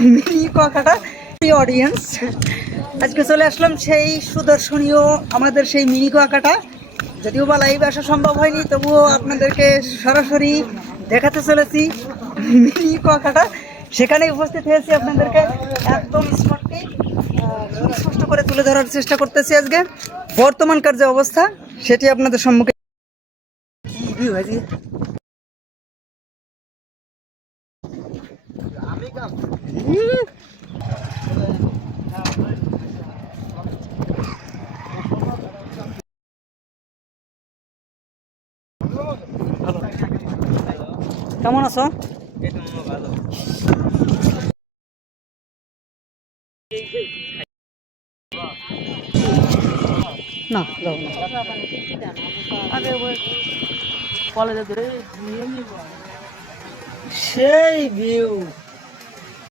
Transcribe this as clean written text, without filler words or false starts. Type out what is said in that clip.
Mini Kuakata audience, আজকে চলে আসলাম সেই সুদর্শনীয় আমাদের সেই মিনি কুয়াকাটা। যদিও বা লাইভ আসা সম্ভব হয়নি, তবুও আপনাদেরকে সরাসরি দেখাতে চলেছি মিনি কুয়াকাটা। সেখানে উপস্থিত হয়েছি, আপনাদেরকে একদম স্পটটি স্পষ্ট করে তুলে ধরার চেষ্টা করতেছি। আজকে বর্তমানকার যে অবস্থা সেটি আপনাদের সম্মুখে। কেমন আছো? না যাও না, কলেজে ধরে সেই ভিউ।